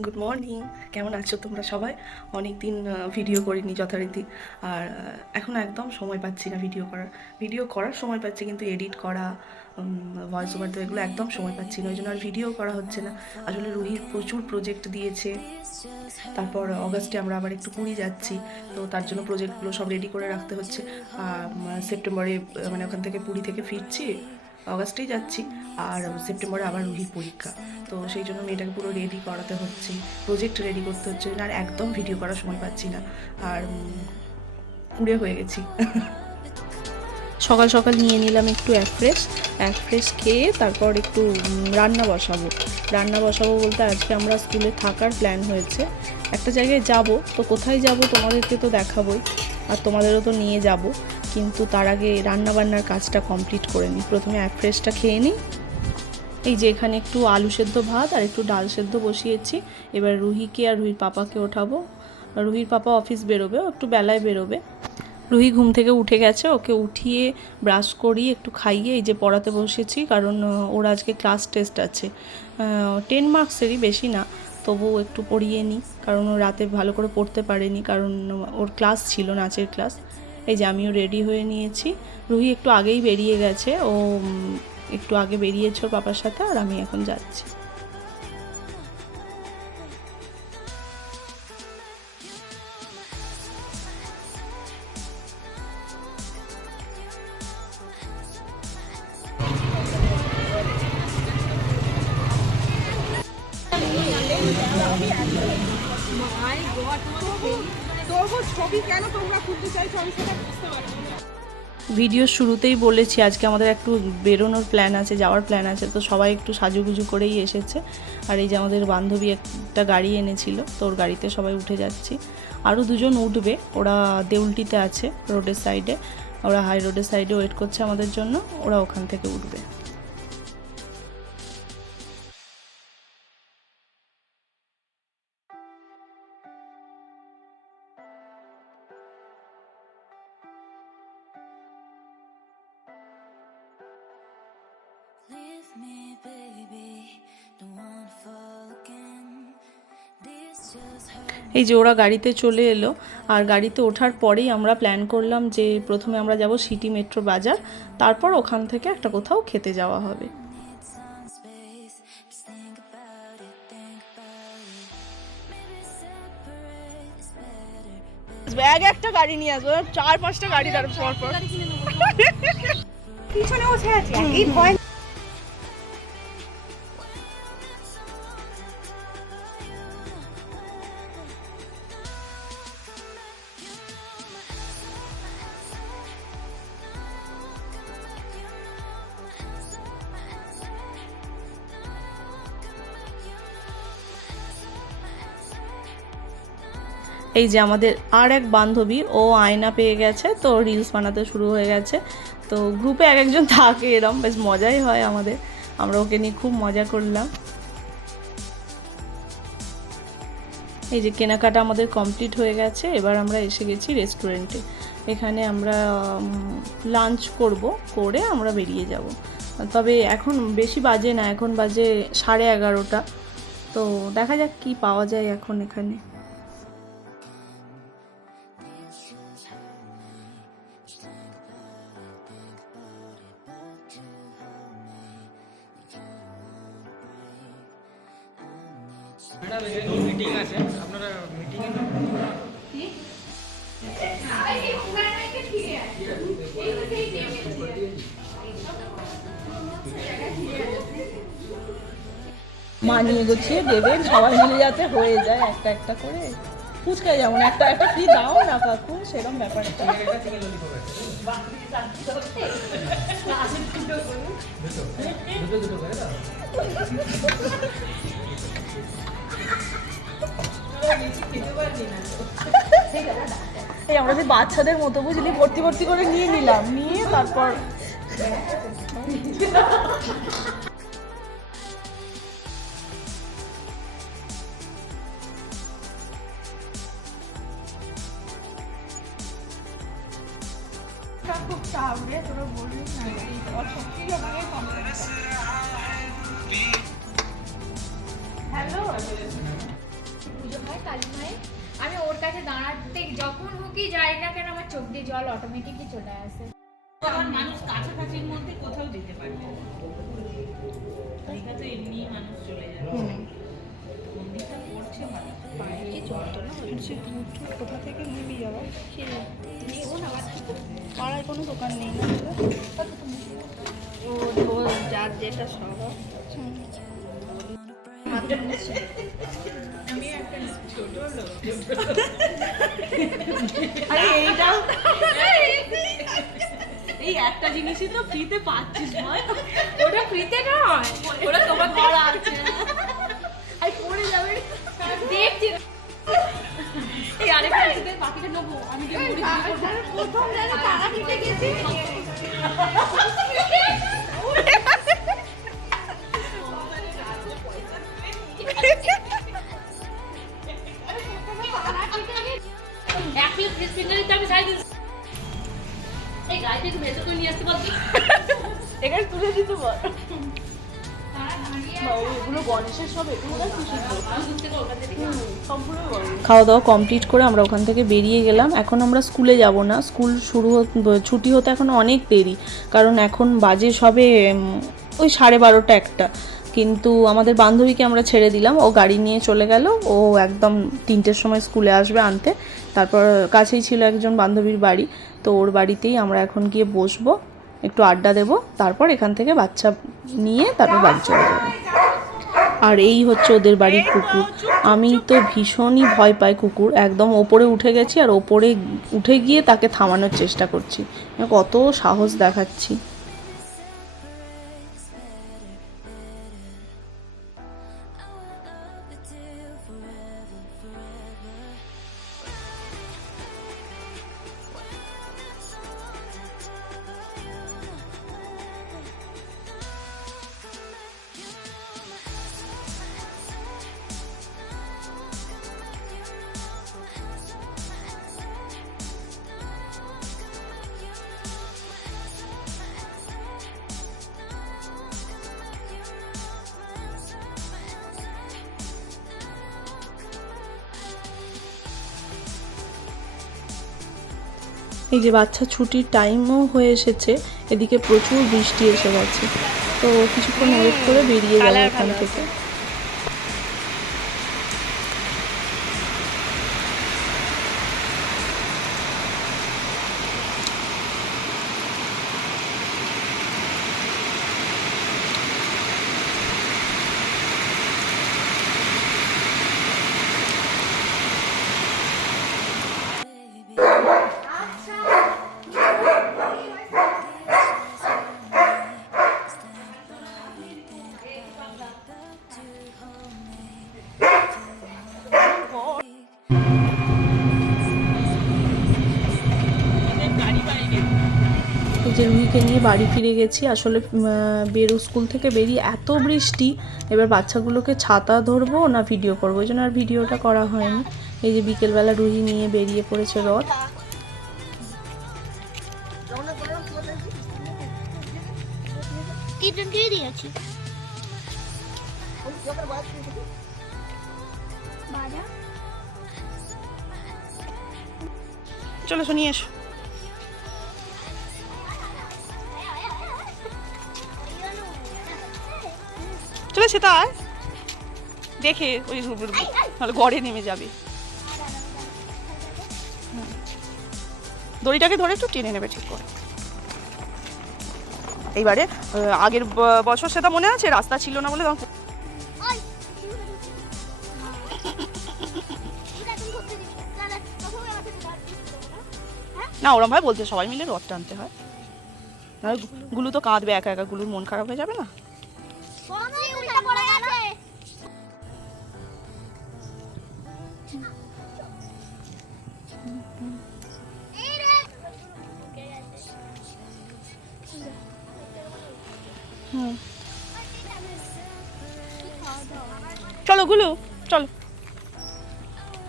Good morning. কেমন আছো তোমরা সবাই? অনেক দিন ভিডিও করিনি যথারীতি। আর এখন একদম সময় পাচ্ছি না ভিডিও করার সময় পাচ্ছি, কিন্তু এডিট করা, ভয়েস ওভার তো এগুলো একদম সময় পাচ্ছি না, ওই জন্য আর ভিডিও করা হচ্ছে না। আসলে রুহির প্রচুর প্রজেক্ট দিয়েছে। তারপর অগাস্টে আমরা আবার একটু পুরী যাচ্ছি, তো তার জন্য প্রজেক্টগুলো সব রেডি করে রাখতে হচ্ছে। আর সেপ্টেম্বরে মানে ওখান থেকে পুরী থেকে ফিরছি, অগাস্টেই যাচ্ছি। আর সেপ্টেম্বরে আবার রুহির পরীক্ষা, তো সেই জন্য মেয়েটাকে পুরো রেডি করাতে হচ্ছে, প্রজেক্ট রেডি করতে হচ্ছে। আর একদম ভিডিও করার সময় পাচ্ছি না, আর কুড়ে হয়ে গেছি। সকাল সকাল নিয়ে নিলাম একটু এক ফ্রেশ খেয়ে তারপর একটু রান্না বসাবো বলতে আজকে আমরা স্কুলে থাকার প্ল্যান হয়েছে। একটা জায়গায় যাব, তো কোথায় যাব তোমাদেরকে তো দেখাবোই, আর তোমাদেরও তো নিয়ে যাব, কিন্তু তার আগে রান্নাবান্নার কাজটা কমপ্লিট করে নিই। প্রথমে এক ফ্রেশটা খেয়ে নিই। এই যে এখানে একটু আলু সেদ্ধ ভাত আর একটু ডাল সেদ্ধ বসিয়েছি। এবার রুহিকে আর রুহির পাপাকে ওঠাবো। রুহির পাপা অফিস বেরোবে, একটু বেলায় বেরোবে। রুহি ঘুম থেকে উঠে গেছে, ওকে উঠিয়ে ব্রাশ করিয়ে একটু খাইয়ে এই যে পড়াতে বসেছি, কারণ ওর আজকে ক্লাস টেস্ট আছে 10 মার্কসেরই, বেশি না, তবুও একটু পড়িয়ে নিই, কারণ ও রাতে ভালো করে পড়তে পারেনি, কারণ ওর ক্লাস ছিল, নাচের ক্লাস। এই যে আমিও রেডি হয়ে নিয়েছি। রুহি একটু আগেই বেরিয়ে গেছে, ও একটু আগে বেরিয়েছে ওর পাপার সাথে, আর আমি এখন যাচ্ছি। ভিডিও শুরুতেই বলেছি আজকে আমাদের একটু বেরোনোর প্ল্যান আছে, যাওয়ার প্ল্যান আছে, তো সবাই একটু সাজুগুজু করেই এসেছে। আর এই যে আমাদের বান্ধবী একটা গাড়ি এনেছিল, তো ওর গাড়িতে সবাই উঠে যাচ্ছি। আরও দুজন উঠবে, ওরা দেউলটিতে আছে রোডের সাইডে, ওরা হাই রোডের সাইডে ওয়েট করছে আমাদের জন্য, ওরা ওখান থেকে উঠবে। এই যে ওরা গাড়িতে চলে এলো, আর গাড়িতে ওঠার পরেই আমরা প্ল্যান করলাম যে প্রথমে আমরা যাব সিটি মেট্রো বাজার, তারপর ওখান থেকে একটা কোথাও খেতে যাওয়া হবে। ব্যাগ একটা গাড়ি নিয়ে আসবো, 4-5টা গাড়ি দাঁড়াবো পর পিছনে বসে আছে, এই ভয়। এই যে আমাদের আর এক বান্ধবী, ও আয়না পেয়ে গেছে, তো রিলস বানাতে শুরু হয়ে গেছে। তো গ্রুপে এক একজন থাকে, এরম বেশ মজাই হয় আমাদের, আমরা ওকে নিয়ে খুব মজা করলাম। এই যে কেনাকাটা আমাদের কমপ্লিট হয়ে গেছে, এবার আমরা এসে গেছি রেস্টুরেন্টে। এখানে আমরা লাঞ্চ করে আমরা বেরিয়ে যাব। তবে এখন বেশি বাজে না, এখন বাজে 11:30। তো দেখা যাক কি পাওয়া যায় এখন এখানে। মিটিং আছে, আপনারা মিটিংয়ে মানিয়ে গুছিয়ে দেবেন, সবাই মিলে যাতে হয়ে যায় একটা একটা করে। ফুচকা যেমন একটা একটা ফ্রি দাও না কাকু, সেরকম ব্যাপারটা। এই আমরা যে বাচ্চাদের মতো বুঝলি ভর্তি ভর্তি করে নিয়ে নিলাম, নিয়ে তারপর খুব চাপ রে, তোরা বলবি না সত্যি হ্যালো। কাছে দাঁড়াতে যখন হুকি যাই না কেন আমার চোখ দিয়ে জল অটোমেটিকলি চলে আসে। তখন মানুষ কাছাকাছির মধ্যে কোথাও যেতে পারবে না। দীঘা তো এমনি মানুষ চলে যাচ্ছে। মন্দিরটা পড়ছে মানুষ। পায়ে কি যন্ত্রণা হচ্ছে, কোথা থেকে নিবি আবার পাড়ায় কোনো দোকান নেই না? ও যার যেটা স্বভাব। আমি একটা ছোট লোক। আরে এইটা এই একটা জিনিসই তো ফ্রিতে পাচ্ছিস বল। ওটা ফ্রিতে নয়, ওরা তোমার করা আছে। আর পড়ে যাবে দেখছি। এই আরেকটা আছে বাকিটা নেবো আমি কি মুড়ি প্রথম জায়গা তারা কেটে গেছে। এখানে তুলে দিতে বল। এগুলো গণেশের সব, এগুলো খাওয়া দাওয়া কমপ্লিট করে আমরা ওখান থেকে বেরিয়ে গেলাম। এখন আমরা স্কুলে যাব না, স্কুল ছুটি হতে এখন অনেক দেরি, কারণ এখন বাজে সবে ওই 12:30 একটা। কিন্তু আমাদের বান্ধবীকে আমরা ছেড়ে দিলাম, ও গাড়ি নিয়ে চলে গেল, ও একদম 3টের সময় স্কুলে আসবে আনতে। তারপর কাছেই ছিল একজন বান্ধবীর বাড়ি, তো ওর বাড়িতেই আমরা এখন গিয়ে বসবো, একটু আড্ডা দেবো, তারপর এখান থেকে বাচ্চা নিয়ে তারপর বাড়ি চলে যাবো। আর এই হচ্ছে ওদের বাড়ির কুকুর। আমি তো ভীষণই ভয় পাই কুকুর, একদম ওপরে উঠে গেছি আর ওপরে উঠে গিয়ে তাকে থামানোর চেষ্টা করছি, কত সাহস দেখাচ্ছি। এই যে বাচ্চা ছুটির টাইমও হয়ে এসেছে, এদিকে প্রচুর বৃষ্টি এসে গেছে, তো কিছুক্ষণ ওয়েট করে বেরিয়ে যাবো এখান থেকে। যে রুহিকে নিয়ে বাড়ি ফিরে গেছি। আসলে স্কুল থেকে বেরিয়ে এত বৃষ্টি, এবার বাচ্চাগুলোকে ছাতা ধরবো না ভিডিও করবো, ওই জন্য আর ভিডিওটা করা হয়নি। এই যে বিকেলবেলা রুহি নিয়ে বেরিয়ে পড়েছে রথ। চলো শুনিয়ে এসো। চলে সেটা দেখে ওই তাহলে গড়ে নেমে যাবে। দড়িটাকে ধরে একটু টেনে নেবে ঠিক করে। এইবারে আগের বছর সেটা মনে আছে, রাস্তা ছিল না বলে না, ওরম ভাই বলছে সবাই মিলে রথ টানতে হয়, গুলু তো কাঁদবে একা একা, গুলুর মন খারাপ হয়ে যাবে না। চলো গুলু চলো,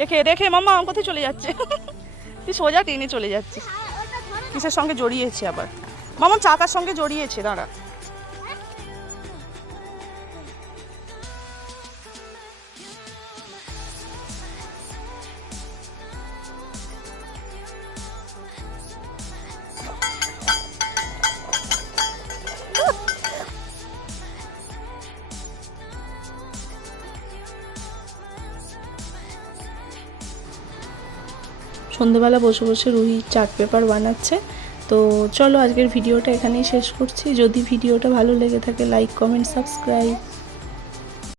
দেখে দেখে মাম্মা কোথায় চলে যাচ্ছে, তুই সোজা টেনে চলে যাচ্ছিস। কিসের সঙ্গে জড়িয়েছে আবার, মামা চাকার সঙ্গে জড়িয়েছে, দাঁড়া। সন্ধেবেলা বসে বসে রুহি চার্ট পেপার বানাচ্ছে। তো চলো আজকের ভিডিওটা এখানেই শেষ করছি। যদি ভিডিওটা ভালো লেগে থাকে লাইক কমেন্ট সাবস্ক্রাইব।